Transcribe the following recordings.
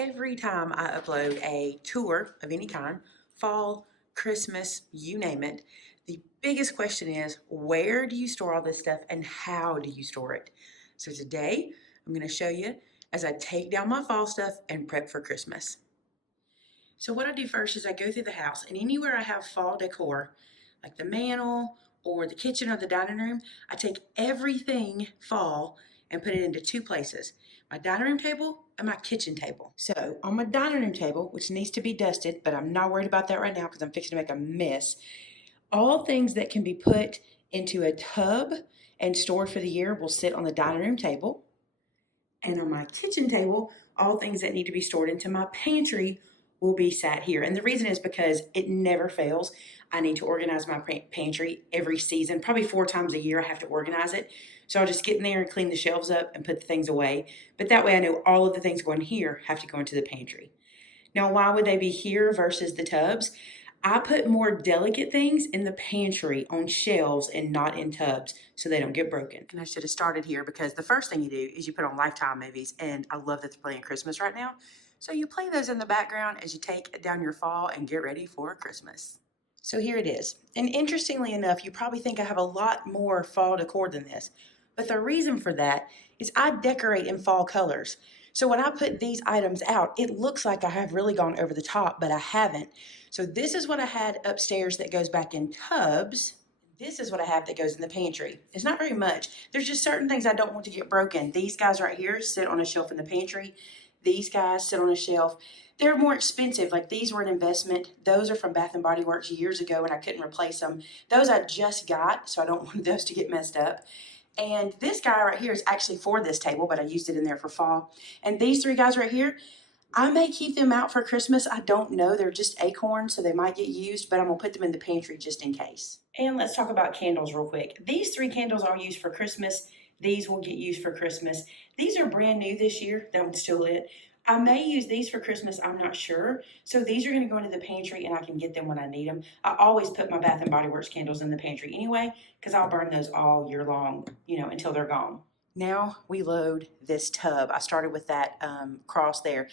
Every time I upload a tour of any kind, fall, Christmas, you name it, the biggest question is where do you store all this stuff and how do you store it? So today I'm going to show you as I take down my fall stuff and prep for Christmas. So what I do first is I go through the house, and anywhere I have fall decor, like the mantle or the kitchen or the dining room, I take everything fall and put it into two places: my dining room table and my kitchen table. So on my dining room table, which needs to be dusted, but I'm not worried about that right now because I'm fixing to make a mess, all things that can be put into a tub and stored for the year will sit on the dining room table. And on my kitchen table, all things that need to be stored into my pantry will be sat here. And the reason is because it never fails. I need to organize my pantry every season, probably 4 times a year I have to organize it. So I'll just get in there and clean the shelves up and put the things away. But that way I know all of the things going here have to go into the pantry. Now, why would they be here versus the tubs? I put more delicate things in the pantry on shelves and not in tubs so they don't get broken. And I should have started here because the first thing you do is you put on Lifetime movies, and I love that they're playing Christmas right now. So you play those in the background as you take down your fall and get ready for Christmas. So here it is. And interestingly enough, you probably think I have a lot more fall decor than this. But the reason for that is I decorate in fall colors. So when I put these items out, it looks like I have really gone over the top, but I haven't. So this is what I had upstairs that goes back in tubs. This is what I have that goes in the pantry. It's not very much. There's just certain things I don't want to get broken. These guys right here sit on a shelf in the pantry. These guys sit on a shelf. They're more expensive. Like, these were an investment. Those are from Bath and Body Works years ago, and I couldn't replace them. Those I just got, so I don't want those to get messed up. And this guy right here is actually for this table, but I used it in there for fall. And these 3 guys right here, I may keep them out for Christmas. I don't know. They're just acorns, so they might get used, but I'm going to put them in the pantry just in case. And let's talk about candles real quick. These 3 candles I'll use for Christmas. These will get used for Christmas. These are brand new this year. That one's still lit. I may use these for Christmas. I'm not sure. So these are going to go into the pantry, and I can get them when I need them. I always put my Bath and Body Works candles in the pantry anyway, because I'll burn those all year long, until they're gone. Now we load this tub. I started with that cross there.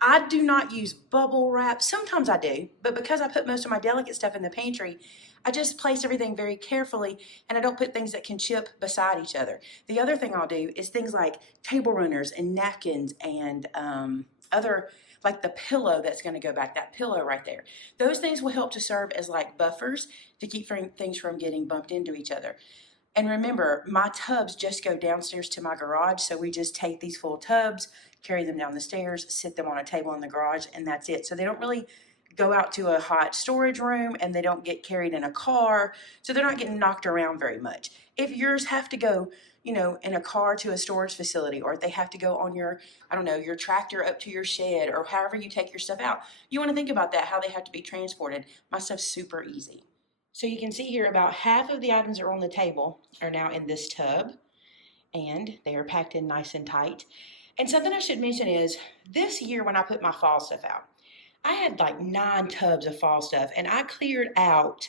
I do not use bubble wrap. Sometimes I do, but because I put most of my delicate stuff in the pantry, I just place everything very carefully, and I don't put things that can chip beside each other. The other thing I'll do is things like table runners and napkins and other, like the pillow that's going to go back, that pillow right there. Those things will help to serve as like buffers to keep things from getting bumped into each other. And remember, my tubs just go downstairs to my garage, so we just take these full tubs, carry them down the stairs, sit them on a table in the garage, and that's it. So they don't really go out to a hot storage room, and they don't get carried in a car, so they're not getting knocked around very much. If yours have to go, in a car to a storage facility, or if they have to go on your, your tractor up to your shed, or however you take your stuff out, you want to think about that, how they have to be transported. My stuff's super easy. So you can see here about half of the items that are on the table are now in this tub, and they are packed in nice and tight. And something I should mention is this year when I put my fall stuff out, I had like 9 tubs of fall stuff, and I cleared out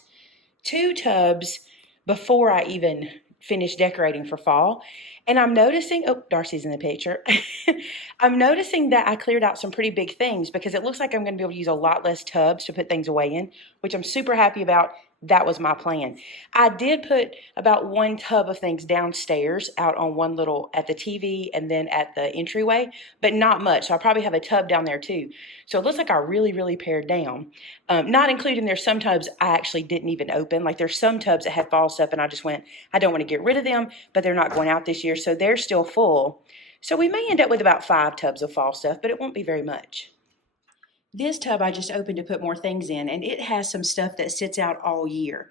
2 tubs before I even finished decorating for fall. And I'm noticing, oh, Darcy's in the picture. I'm noticing that I cleared out some pretty big things because it looks like I'm going to be able to use a lot less tubs to put things away in, which I'm super happy about. That was my plan. I did put about 1 tub of things downstairs out on one little, at the TV and then at the entryway, but not much. So I probably have a tub down there too. So it looks like I really, really pared down. Not including there's some tubs I actually didn't even open. Like, there's some tubs that had fall stuff and I just went, I don't want to get rid of them, but they're not going out this year. So they're still full. So we may end up with about 5 tubs of fall stuff, but it won't be very much. This tub I just opened to put more things in, and it has some stuff that sits out all year.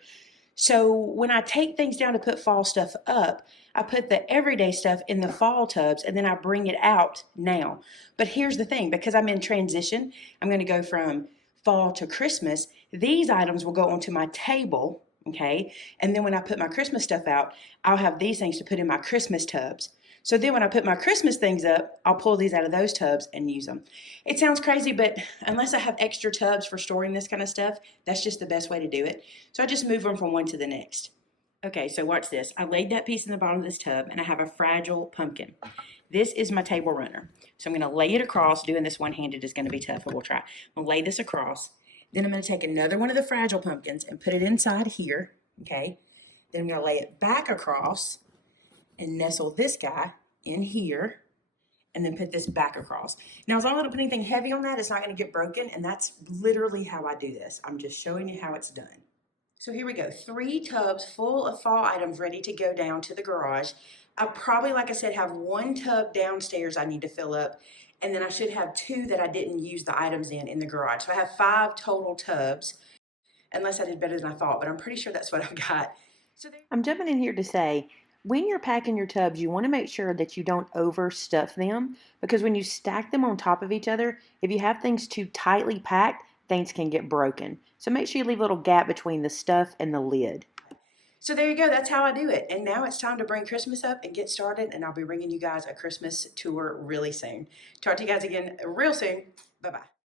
So when I take things down to put fall stuff up, I put the everyday stuff in the fall tubs, and then I bring it out now. But here's the thing, because I'm in transition, I'm going to go from fall to Christmas. These items will go onto my table, okay? And then when I put my Christmas stuff out, I'll have these things to put in my Christmas tubs. So then when I put my Christmas things up, I'll pull these out of those tubs and use them. It sounds crazy, but unless I have extra tubs for storing this kind of stuff, that's just the best way to do it. So I just move them from one to the next. Okay, so watch this. I laid that piece in the bottom of this tub and I have a fragile pumpkin. This is my table runner. So I'm going to lay it across. Doing this one-handed is going to be tough, but we'll try. I'm going to lay this across. Then I'm going to take another one of the fragile pumpkins and put it inside here, okay? Then I'm going to lay it back across and nestle this guy in here and then put this back across. Now, as long as I don't put anything heavy on that, it's not going to get broken, and that's literally how I do this. I'm just showing you how it's done. So here we go, 3 tubs full of fall items ready to go down to the garage. I probably, like I said, have 1 tub downstairs I need to fill up, and then I should have 2 that I didn't use the items in the garage. So I have 5 total tubs, unless I did better than I thought, but I'm pretty sure that's what I've got. I'm jumping in here to say, when you're packing your tubs, you want to make sure that you don't overstuff them, because when you stack them on top of each other, if you have things too tightly packed, things can get broken. So make sure you leave a little gap between the stuff and the lid. So there you go, that's how I do it. And now it's time to bring Christmas up and get started, and I'll be bringing you guys a Christmas tour really soon. Talk to you guys again real soon. Bye-bye.